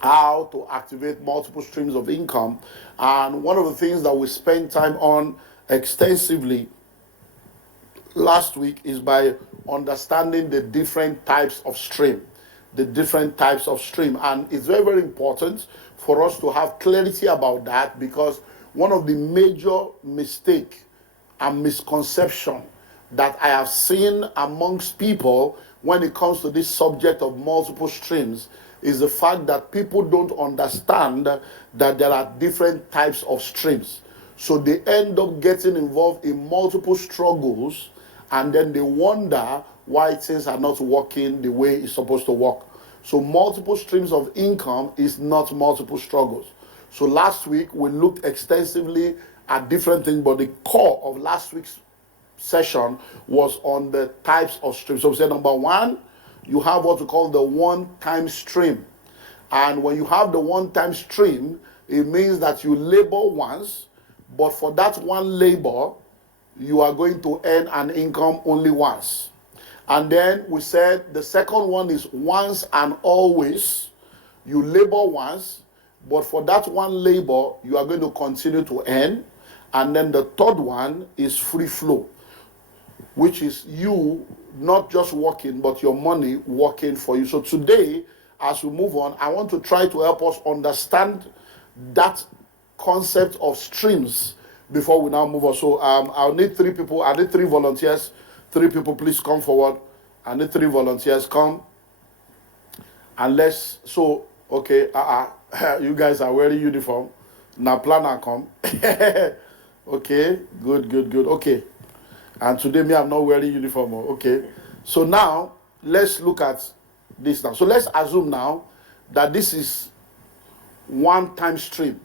how to activate multiple streams of income. And one of the things that we spent time on extensively last week is by understanding the different types of stream, and it's very, very important for us to have clarity about that, because one of the major mistake and misconception that I have seen amongst people when it comes to this subject of multiple streams is the fact that people don't understand that there are different types of streams. So they end up getting involved in multiple struggles, and then they wonder why things are not working the way it's supposed to work. So multiple streams of income is not multiple struggles. So last week we looked extensively at different things, but the core of last week's session was on the types of streams. So we said number one, you have what we call the one-time stream. And when you have the one-time stream, it means that you labor once, but for that one labor, you are going to earn an income only once. And then we said the second one is once and always. You labor once, but for that one labor, you are going to continue to earn. And then the third one is free flow, which is you not just working, but your money working for you. So today, as we move on, I want to try to help us understand that concept of streams before we now move on. So I'll need three people. I need three volunteers. Three people, please come forward. I need three volunteers. Come. And let's, so, okay, you guys are wearing uniform. Now planner come. Okay, good. Okay. And today, me, I'm not wearing uniform. Okay. So now, let's look at this now. So let's assume now that this is one-time stream.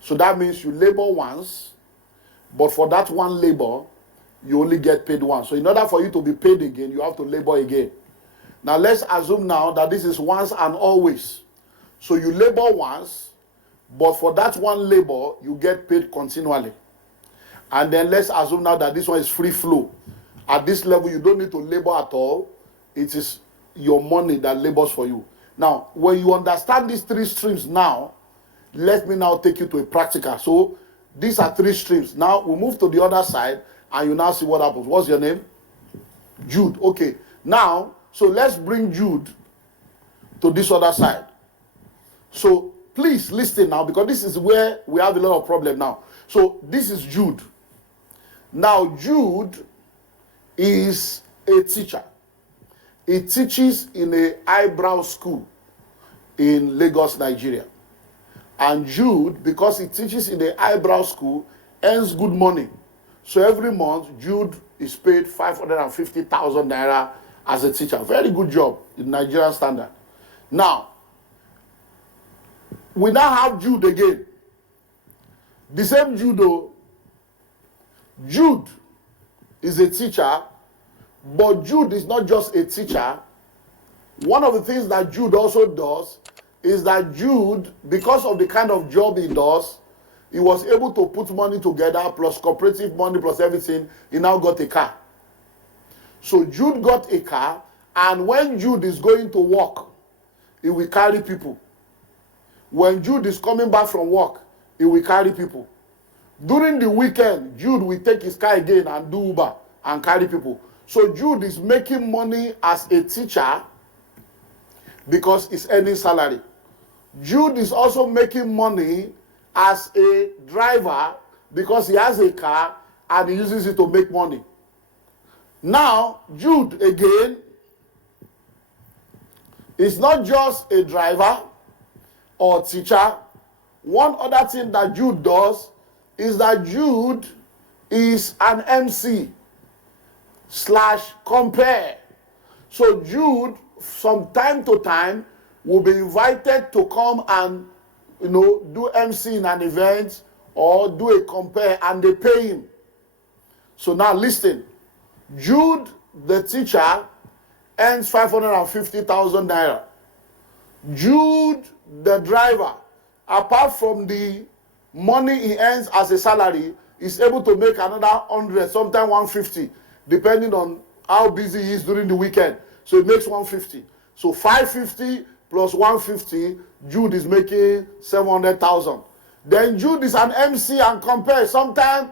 So that means you labor once, but for that one labor, you only get paid once. So in order for you to be paid again, you have to labor again. Now let's assume now that this is once and always. So you labor once, but for that one labor, you get paid continually. And then let's assume now that this one is free flow. At this level, you don't need to labor at all. It is your money that labors for you. Now, when you understand these three streams now, let me now take you to a practical. So these are three streams. Now we move to the other side and you now see what happens. What's your name? Jude. Okay. Now, so let's bring Jude to this other side. So please listen now, because this is where we have a lot of problem now. So this is Jude. Now Jude is a teacher. He teaches in a highbrow school in Lagos, Nigeria. And Jude, because he teaches in a highbrow school, earns good money. So every month, Jude is paid 550,000 naira as a teacher. Very good job in Nigerian standard. Now, we now have Jude again. The same Jude, though. Jude is a teacher, but Jude is not just a teacher. One of the things that Jude also does is that Jude, because of the kind of job he does, he was able to put money together, plus cooperative money, plus everything. He now got a car. So Jude got a car, and when Jude is going to work, he will carry people. When Jude is coming back from work, he will carry people. During the weekend, Jude will take his car again and do Uber and carry people. So Jude is making money as a teacher because he's earning salary. Jude is also making money as a driver because he has a car and he uses it to make money. Now, Jude, again, is not just a driver or teacher. One other thing that Jude does is that Jude is an MC / compare. So Jude, from time to time, will be invited to come and, do MC in an event or do a compare, and they pay him. So now listen, Jude, the teacher, earns 550,000 naira. Jude, the driver, apart from the money he earns as a salary, is able to make another 100, sometimes 150, depending on how busy he is during the weekend. So he makes 150. So 550 plus 150, Jude is making 700,000. Then Jude is an MC and compare. Sometimes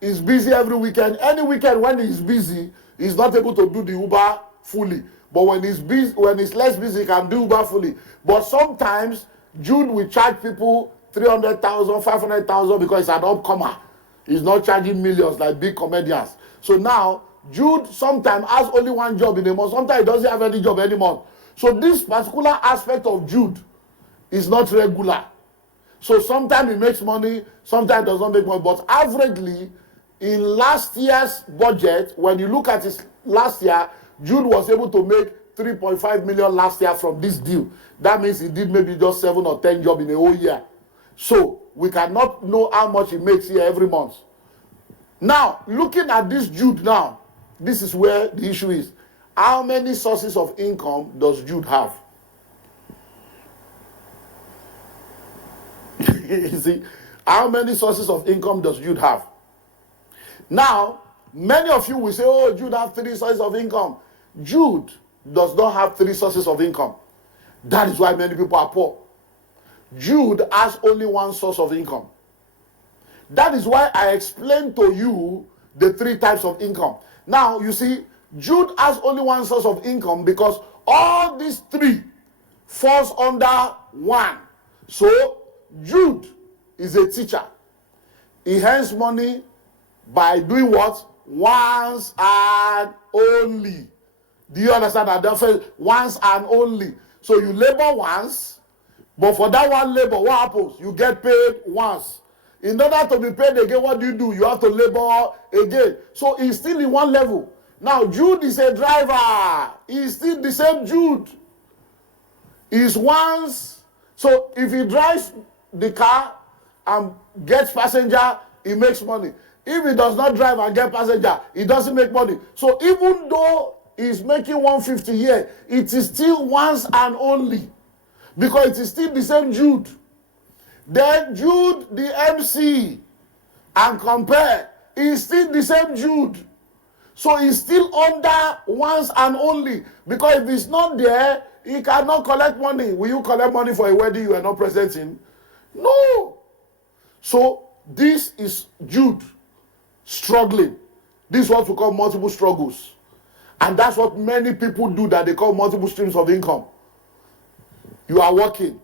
he's busy every weekend. Any weekend when he's busy, he's not able to do the Uber fully. But when he's busy, when he's less busy, he can do Uber fully. But sometimes Jude will charge people 300,000, 500,000 because he's an upcomer. He's not charging millions like big comedians. So now Jude sometimes has only one job in a month. Sometimes he doesn't have any job any month. So this particular aspect of Jude is not regular. So sometimes he makes money, sometimes he does not make money. But averagely, in last year's budget, when you look at his last year, Jude was able to make 3.5 million last year from this deal. That means he did maybe just 7 or 10 jobs in a whole year. So we cannot know how much he makes here every month. Now, looking at this Jude now, this is where the issue is. How many sources of income does Jude have? You see, how many sources of income does Jude have? Now, many of you will say, oh, Jude has 3 sources of income. Jude does not have 3 sources of income. That is why many people are poor. Jude has only 1 source of income. That is why I explained to you the 3 types of income. Now, you see, Jude has only 1 source of income because all these 3 falls under 1. So, Jude is a teacher. He earns money by doing what? Once and only. Do you understand that? Therefore, once and only. So you labor once, but for that one labor, what happens? You get paid once. In order to be paid again, what do? You have to labor again. So he's still in one level. Now, Jude is a driver. He's still the same Jude. He's once. So if he drives the car and gets passenger, he makes money. If he does not drive and get passenger, he doesn't make money. So even though he's making 150 here, it is still once and only. Because it is still the same Jude. Then Jude, the MC, and compare, is still the same Jude. So he's still under once and only. Because if he's not there, he cannot collect money. Will you collect money for a wedding you are not present in? No. So this is Jude struggling. This is what we call multiple struggles. And that's what many people do, that they call multiple streams of income. You are working.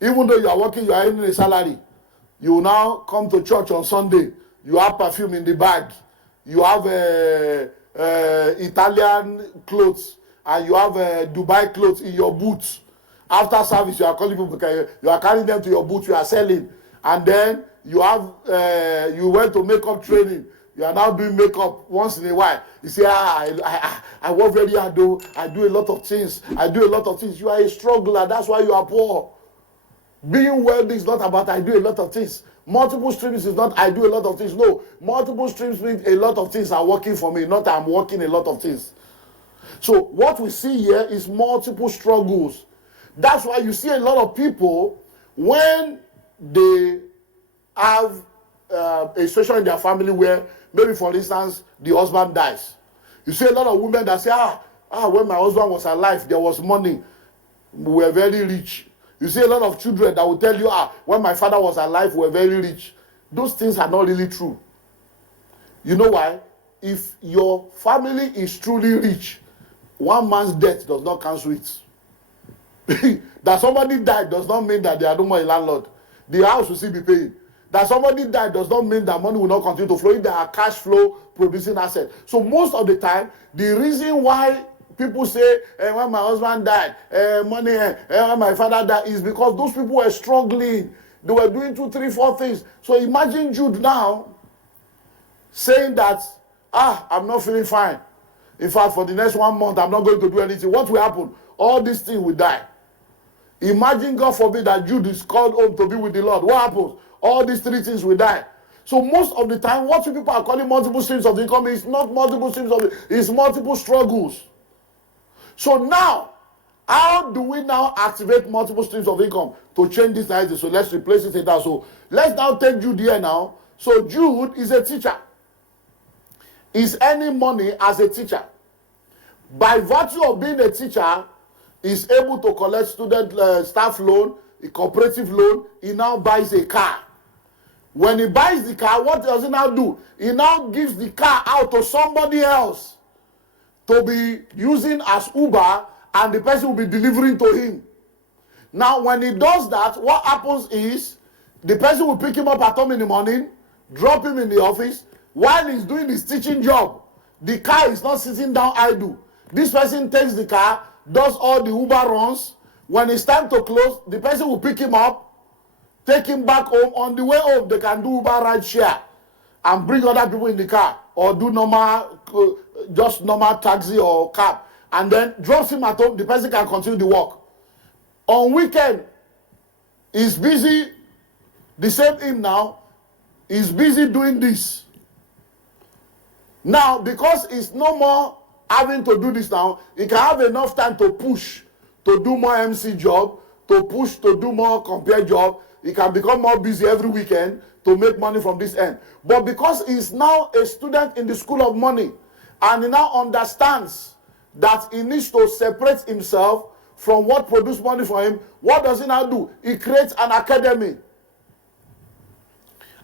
Even though you are working, you are earning a salary. You now come to church on Sunday. You have perfume in the bag. You have Italian clothes. And you have Dubai clothes in your boots. After service, you are calling people, you are carrying them to your booth, you are selling. And then you have, you went to makeup training. You are now doing makeup once in a while. You say, I work very hard, though. I do a lot of things. You are a struggler. That's why you are poor. Being wealthy is not about I do a lot of things. Multiple streams is not I do a lot of things. No, multiple streams means a lot of things are working for me, not I'm working a lot of things. So what we see here is multiple struggles. That's why you see a lot of people, when they have a situation in their family where, maybe for instance, the husband dies. You see a lot of women that say, when my husband was alive, there was money. We were very rich. You see a lot of children that will tell you, when my father was alive, we were very rich. Those things are not really true. You know why? If your family is truly rich, one man's death does not cancel it. That somebody died does not mean that they are no more a landlord. The house will still be paying. That somebody died does not mean that money will not continue to flow. If there are cash flow producing assets. So most of the time, the reason why people say, when my husband died, money, when my father died, is because those people were struggling. They were doing 2, 3, 4 things. So imagine Jude now saying that, I'm not feeling fine. In fact, for the next 1 month, I'm not going to do anything. What will happen? All these things will die. Imagine, God forbid, that Jude is called home to be with the Lord. What happens? All these 3 things will die. So most of the time, what you people are calling multiple streams of income is not multiple streams of income, it's multiple struggles. So now, how do we now activate multiple streams of income to change this idea? So let's replace it with that. So let's now take Jude here now. So Jude is a teacher. He's earning money as a teacher. By virtue of being a teacher, is able to collect student staff loan, a cooperative loan, he now buys a car. When he buys the car, what does he now do? He now gives the car out to somebody else to be using as Uber, and the person will be delivering to him. Now, when he does that, what happens is the person will pick him up at home in the morning, drop him in the office. While he's doing his teaching job, the car is not sitting down idle. This person takes the car, does all the Uber runs. When it's time to close, the person will pick him up, take him back home. On the way home, they can do Uber ride share and bring other people in the car, or do normal, just normal taxi or cab, and then drops him at home. The person can continue the work. On weekend, he's busy. The same him now is busy doing this. Now, because he's no more having to do this now, he can have enough time to push to do more MC job, to push to do more compare job. He can become more busy every weekend to make money from this end. But because he's now a student in the school of money, and he now understands that he needs to separate himself from what produces money for him, what does he now do? He creates an academy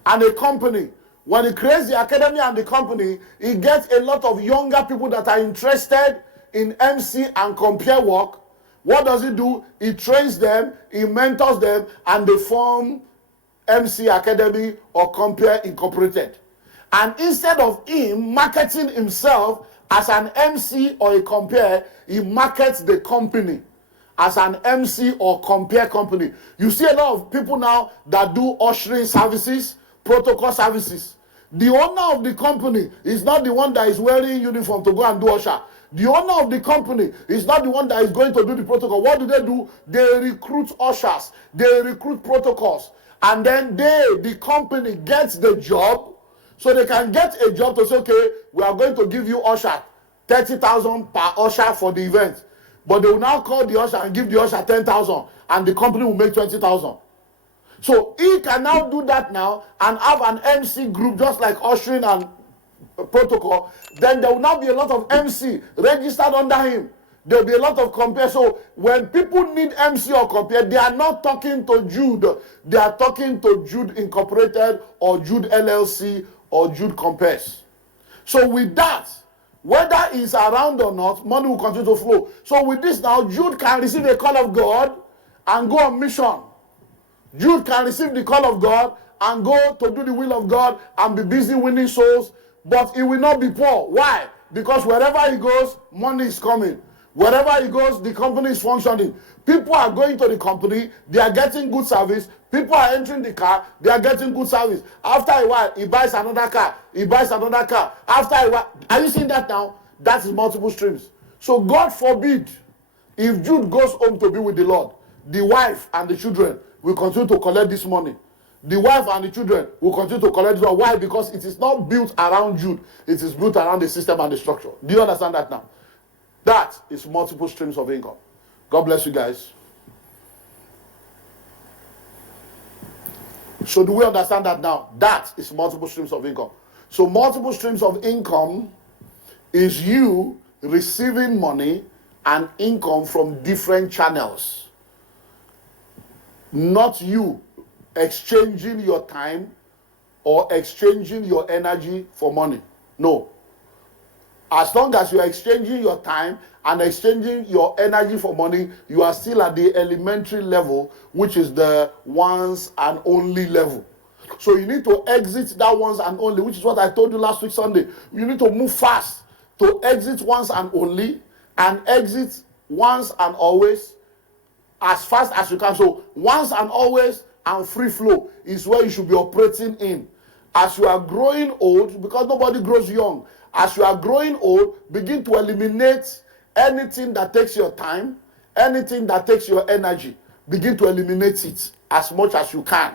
and a company. When he creates the academy and the company, he gets a lot of younger people that are interested in MC and compare work. What does he do? He trains them, he mentors them, and they form MC Academy or Compare Incorporated. And instead of him marketing himself as an MC or a compare, he markets the company as an MC or compare company. You see a lot of people now that do ushering services, protocol services. The owner of the company is not the one that is wearing uniform to go and do usher. The owner of the company is not the one that is going to do the protocol. What do? They recruit ushers. They recruit protocols. And then the company gets the job. So they can get a job to say, okay, we are going to give you usher 30,000 per usher for the event. But they will now call the usher and give the usher 10,000. And the company will make 20,000. So he can now do that now and have an MC group just like ushering and protocol. Then there will now be a lot of MC registered under him. There will be a lot of compare. So when people need MC or compare, they are not talking to Jude. They are talking to Jude Incorporated or Jude LLC or Jude Compares. So with that, whether he's around or not, money will continue to flow. So with this now, Jude can receive a call of God and go on mission. Jude can receive the call of God and go to do the will of God and be busy winning souls, but he will not be poor. Why? Because wherever he goes, money is coming. Wherever he goes, the company is functioning. People are going to the company, they are getting good service. People are entering the car, they are getting good service. After a while, he buys another car. He buys another car. After a while, are you seeing that now? That is multiple streams. So God forbid, if Jude goes home to be with the Lord, the wife and the children will continue to collect this money. The wife and the children will continue to collect this money. Why? Because it is not built around Jude. It is built around the system and the structure. Do you understand that now? That is multiple streams of income. God bless you guys. So do we understand that now? That is multiple streams of income. So multiple streams of income is you receiving money and income from different channels. Not you exchanging your time or exchanging your energy for money. No. As long as you are exchanging your time and exchanging your energy for money, you are still at the elementary level, which is the once and only level. So you need to exit that once and only, which is what I told you last week Sunday. You need to move fast to exit once and only and exit once and always as fast as you can. So once and always and free flow is where you should be operating in. As you are growing old, because nobody grows young, as you are growing old, begin to eliminate anything that takes your time, anything that takes your energy. Begin to eliminate it as much as you can.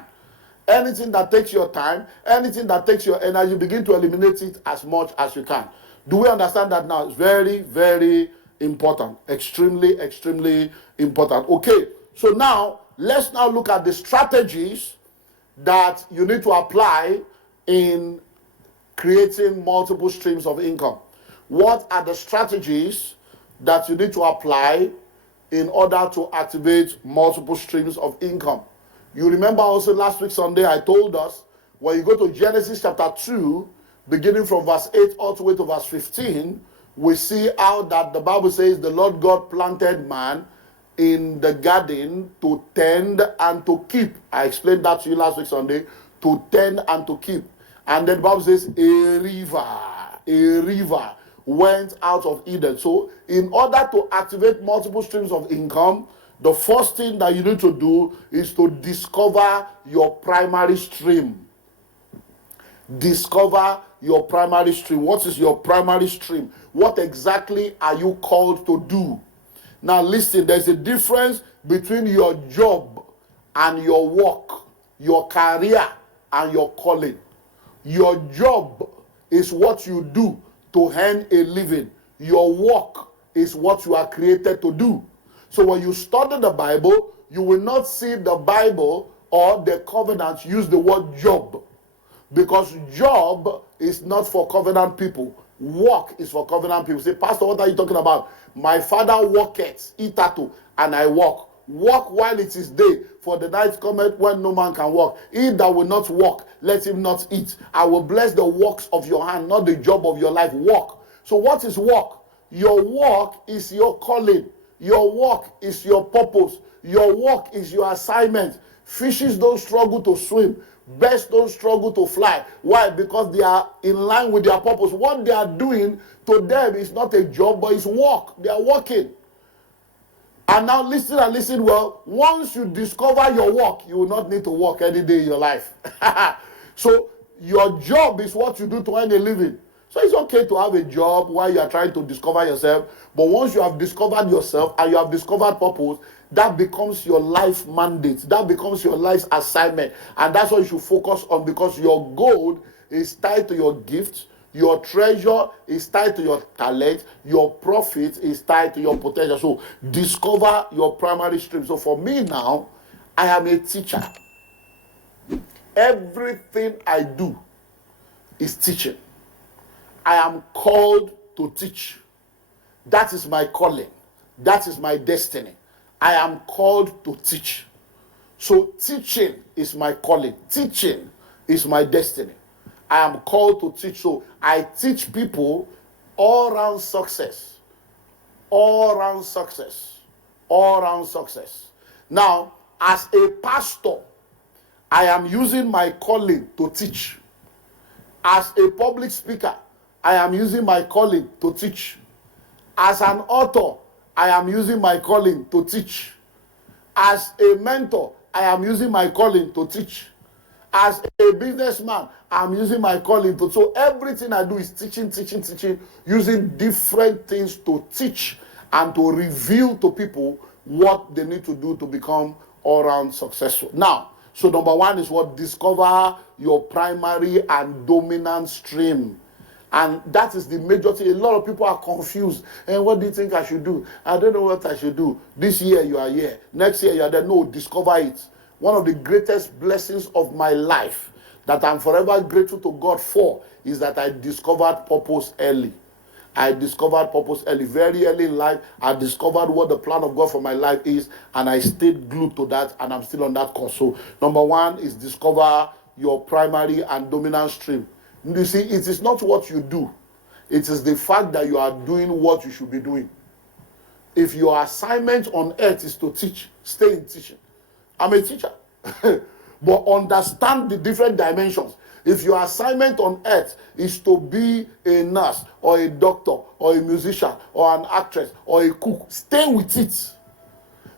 Anything that takes your time, anything that takes your energy, begin to eliminate it as much as you can. Do we understand that now? It's very, very important. Extremely, extremely important. Okay, so now let's now look at the strategies that you need to apply in creating multiple streams of income. What are the strategies that you need to apply in order to activate multiple streams of income. You remember also last week Sunday I told us, when you go to Genesis chapter 2, beginning from verse 8 all the way to verse 15, we see how that the Bible says the Lord God planted man in the garden to tend and to keep. I explained that to you last week Sunday, to tend and to keep. And then the Bible says a river went out of Eden. So in order to activate multiple streams of income, the first thing that you need to do is to discover your primary stream. Discover your primary stream. What is your primary stream? What exactly are you called to do? Now listen, there's a difference between your job and your work, your career and your calling. Your job is what you do to earn a living. Your work is what you are created to do. So when you study the Bible, you will not see the Bible or the covenant use the word job, because job is not for covenant people. Work is for covenant people. Say, Pastor, what are you talking about? My father worketh, itato, and I work. Work while it is day, for the night cometh when no man can work. He that will not work, let him not eat. I will bless the works of your hand, not the job of your life. Work. So what is work? Your work is your calling. Your work is your purpose. Your work is your assignment. Fishes don't struggle to swim. Birds don't struggle to fly. Why? Because they are in line with their purpose. What they are doing to them is not a job, but it's work. They are working. And now listen and listen well. Once you discover your work, you will not need to work any day in your life. So your job is what you do to earn a living. So it's okay to have a job while you are trying to discover yourself. But once you have discovered yourself and you have discovered purpose, that becomes your life mandate. That becomes your life's assignment. And that's what you should focus on, because your gold is tied to your gift. Your treasure is tied to your talent. Your profit is tied to your potential. So discover your primary stream. So for me now, I am a teacher. Everything I do is teaching. I am called to teach. That is my calling. That is my destiny. I am called to teach. So teaching is my calling. Teaching is my destiny. I am called to teach. So I teach people all around success. All around success. All around success. Now, as a pastor, I am using my calling to teach. As a public speaker, I am using my calling to teach. As an author, I am using my calling to teach. As a mentor, I am using my calling to teach. As a businessman, I'm using my calling to. So everything I do is teaching, using different things to teach and to reveal to people what they need to do to become all-round successful. Now, so number one is what? Discover your primary and dominant stream. And that is the major thing. A lot of people are confused. And what do you think I should do? I don't know what I should do. This year you are here. Next year you are there. No, discover it. One of the greatest blessings of my life that I'm forever grateful to God for is that I discovered purpose early. I discovered purpose early. Very early in life, I discovered what the plan of God for my life is, and I stayed glued to that, and I'm still on that course. So number one is discover your primary and dominant stream. You see, it is not what you do. It is the fact that you are doing what you should be doing. If your assignment on earth is to teach, stay in teaching. I'm a teacher. But understand the different dimensions. If your assignment on earth is to be a nurse or a doctor or a musician or an actress or a cook, stay with it.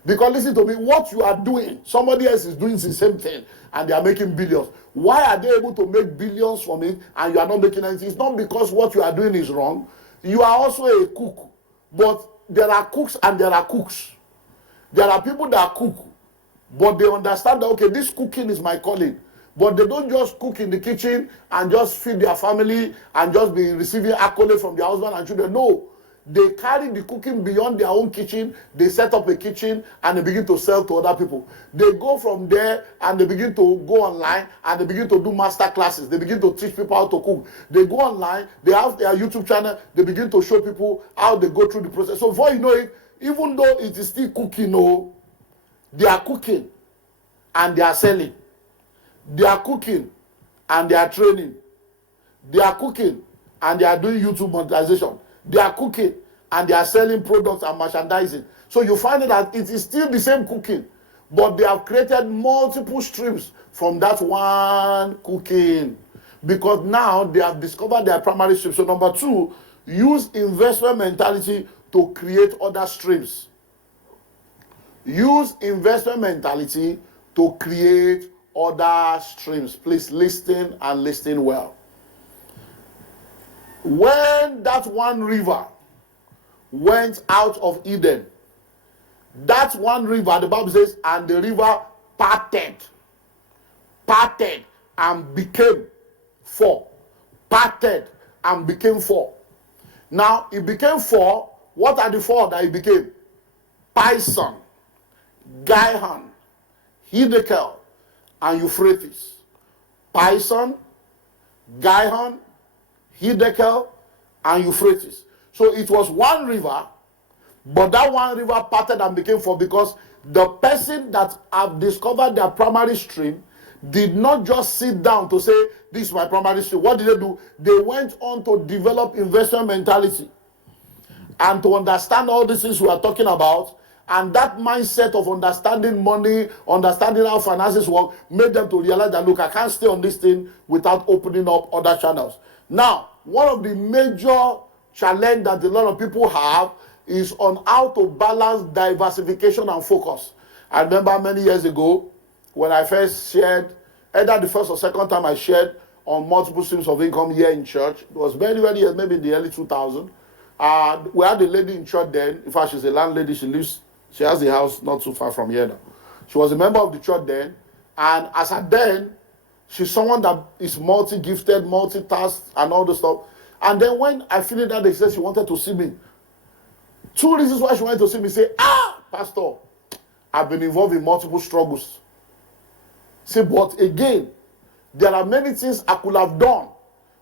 Because listen to me, what you are doing, somebody else is doing the same thing and they are making billions. Why are they able to make billions from it and you are not making anything? It's not because what you are doing is wrong. You are also a cook. But there are cooks and there are cooks. There are people that cook, but they understand that, okay, this cooking is my calling. But they don't just cook in the kitchen and just feed their family and just be receiving accolades from their husband and children. No. They carry the cooking beyond their own kitchen. They set up a kitchen and they begin to sell to other people. They go from there and they begin to go online and they begin to do master classes. They begin to teach people how to cook. They go online, they have their YouTube channel, they begin to show people how they go through the process. So before you know it, even though it is still cooking, oh, they are cooking and they are selling. They are cooking and they are training. They are cooking and they are doing YouTube monetization. They are cooking and they are selling products and merchandising. So you find that it is still the same cooking, but they have created multiple streams from that one cooking, because now they have discovered their primary stream. So number two, use investment mentality to create other streams. Use investment mentality to create other streams. Please listen and listen well. When that one river went out of Eden, that one river, the Bible says, and the river parted and became four. Parted and became four. Now, it became four. What are the four that it became? Pison, Gihon, Hiddekel, and Euphrates. Pison, Gihon, Hiddekel, and Euphrates. So it was one river, but that one river parted and became four, because the person that have discovered their primary stream did not just sit down to say, this is my primary stream. What did they do? They went on to develop investment mentality and to understand all these things we are talking about. And that mindset of understanding money, understanding how finances work, made them to realize that, look, I can't stay on this thing without opening up other channels. Now, one of the major challenge that a lot of people have is on how to balance diversification and focus. I remember many years ago when I first shared, either the first or second time I shared on multiple streams of income here in church. It was very, very years, maybe in the early 2000s. We had a lady in church then. In fact, she's a landlady. She has a house not too far from here now. She was a member of the church then. And as at then, she's someone that is multi-gifted, multitasked, and all the stuff. And then when I finished that, they said she wanted to see me. Two reasons why she wanted to see me. Say, Pastor, I've been involved in multiple struggles. Say, but again, there are many things I could have done,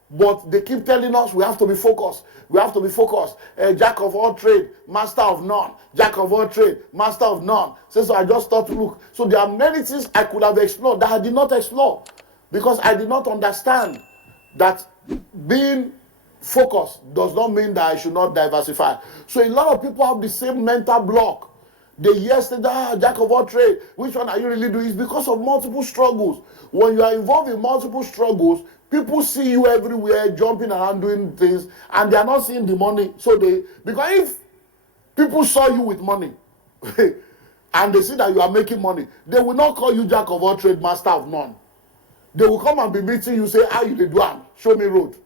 but they keep telling us we have to be focused. We have to be focused. Jack of all trade, master of none. Jack of all trade, master of none. So I just thought, look, so there are many things I could have explored that I did not explore, because I did not understand that being focused does not mean that I should not diversify. So a lot of people have the same mental block. They yesterday, Jack of all trade, which one are you really doing? It's because of multiple struggles. When you are involved in multiple struggles, people see you everywhere, jumping around doing things, and they are not seeing the money. So because if people saw you with money, and they see that you are making money, they will not call you Jack of all trade, master of none. They will come and be meeting you, say, how you dey do am? Show me road.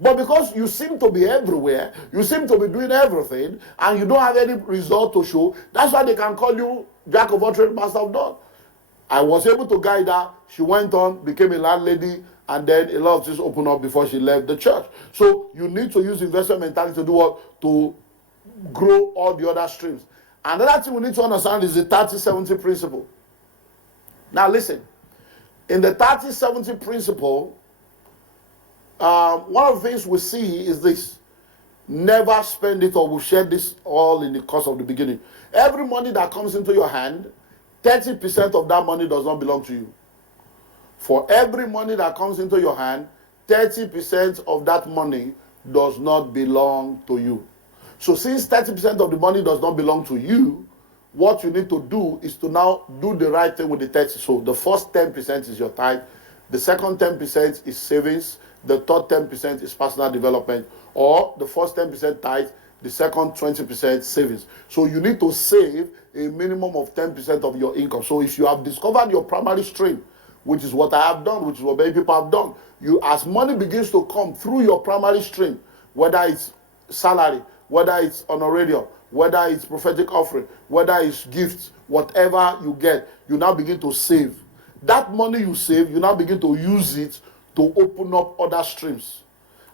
But because you seem to be everywhere, you seem to be doing everything, and you don't have any result to show, that's why they can call you Jack of all trades, master of none. I was able to guide her. She went on, became a landlady, and then a lot of things opened up before she left the church. So you need to use investment mentality to do what? To grow all the other streams. Another thing we need to understand is the 30-70 principle. Now listen, in the 30-70 principle, one of the things we see is this: never spend it, or we've shared this all in the course of the beginning. Every money that comes into your hand, 30% of that money does not belong to you. For every money that comes into your hand, 30% of that money does not belong to you. So since 30% of the money does not belong to you, what you need to do is to now do the right thing with the 30. So the first 10% is your tithe. The second 10% is savings. The third 10% is personal development. Or the first 10% tithe, the second 20% savings. So you need to save a minimum of 10% of your income. So if you have discovered your primary stream, which is what I have done, which is what many people have done, as money begins to come through your primary stream, whether it's salary, whether it's honorarium, whether it's prophetic offering, whether it's gifts, whatever you get, you now begin to save. That money you save, you now begin to use it to open up other streams.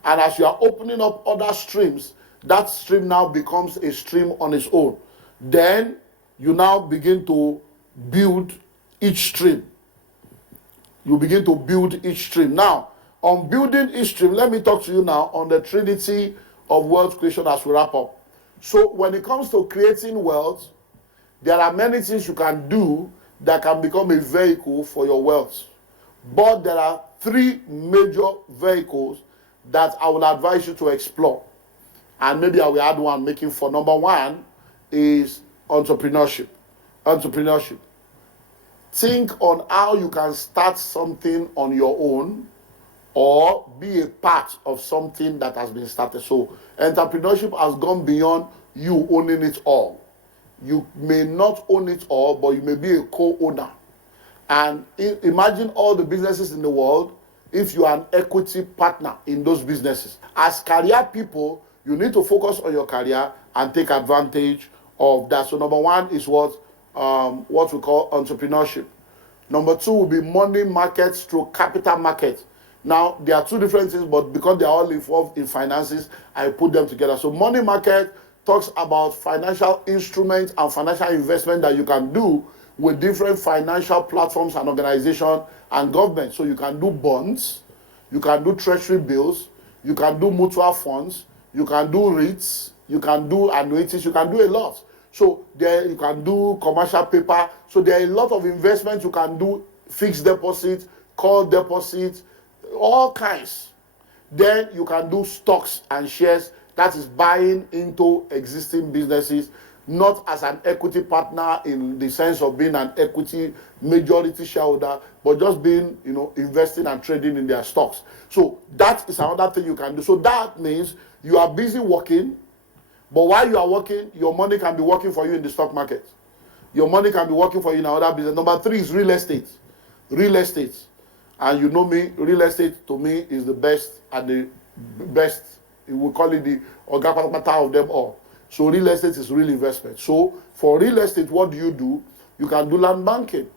And as you are opening up other streams, that stream now becomes a stream on its own. Then you now begin to build each stream. You begin to build each stream. Now, on building each stream, let me talk to you now on the Trinity of wealth creation as we wrap up. So when it comes to creating wealth, there are many things you can do that can become a vehicle for your wealth. But there are three major vehicles that I would advise you to explore. And maybe I will add one making for. Number one is entrepreneurship. Entrepreneurship. Think on how you can start something on your own or be a part of something that has been started. So entrepreneurship has gone beyond you owning it all. You may not own it all, but you may be a co-owner. And imagine all the businesses in the world if you are an equity partner in those businesses. As career people, you need to focus on your career and take advantage of that. So number one is what we call entrepreneurship. Number two will be money markets through capital markets. Now, there are two different things, but because they are all involved in finances, I put them together. So money market talks about financial instruments and financial investment that you can do with different financial platforms and organizations and government. So you can do bonds, you can do treasury bills, you can do mutual funds, you can do REITs, you can do annuities, you can do a lot. So there you can do commercial paper. So there are a lot of investments you can do, fixed deposit, call deposit, all kinds. Then you can do stocks and shares, that is buying into existing businesses, not as an equity partner in the sense of being an equity majority shareholder, but just being, investing and trading in their stocks. So that is another thing you can do. So that means you are busy working, but while you are working, your money can be working for you in the stock market. Your money can be working for you in another business. Number three is real estate. Real estate. And you know me, real estate to me is the best and the best. We call it the Ogapata of them all. So real estate is real investment. So for real estate, what do? You can do land banking.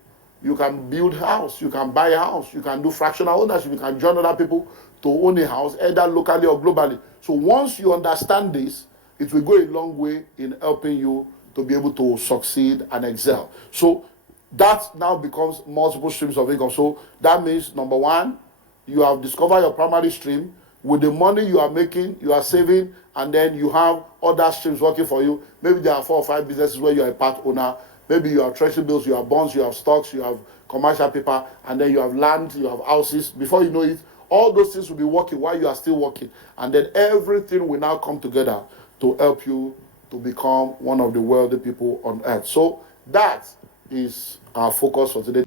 You can build house. You can buy a house. You can do fractional ownership. You can join other people to own a house, either locally or globally. So once you understand this, it will go a long way in helping you to be able to succeed and excel. So that now becomes multiple streams of income. So that means, number one, you have discovered your primary stream. With the money you are making, you are saving, and then you have other streams working for you. Maybe there are 4 or 5 businesses where you are a part owner. Maybe you have treasury bills, you have bonds, you have stocks, you have commercial paper, and then you have land, you have houses. Before you know it, all those things will be working while you are still working. And then everything will now come together to help you to become one of the wealthy people on earth. So that is our focus for today.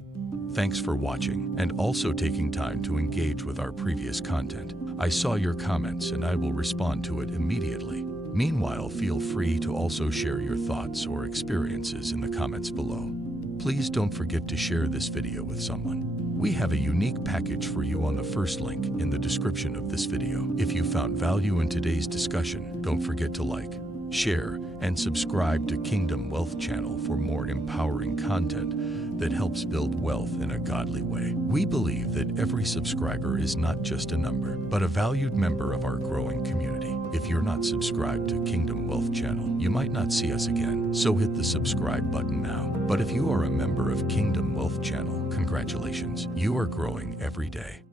Thanks for watching and also taking time to engage with our previous content. I saw your comments and I will respond to it immediately. Meanwhile, feel free to also share your thoughts or experiences in the comments below. Please don't forget to share this video with someone. We have a unique package for you on the first link in the description of this video. If you found value in today's discussion, don't forget to like, share, and subscribe to Kingdom Wealth Channel for more empowering content that helps build wealth in a godly way. We believe that every subscriber is not just a number, but a valued member of our growing community. If you're not subscribed to Kingdom Wealth Channel, you might not see us again, so hit the subscribe button now. But if you are a member of Kingdom Wealth Channel, congratulations, you are growing every day.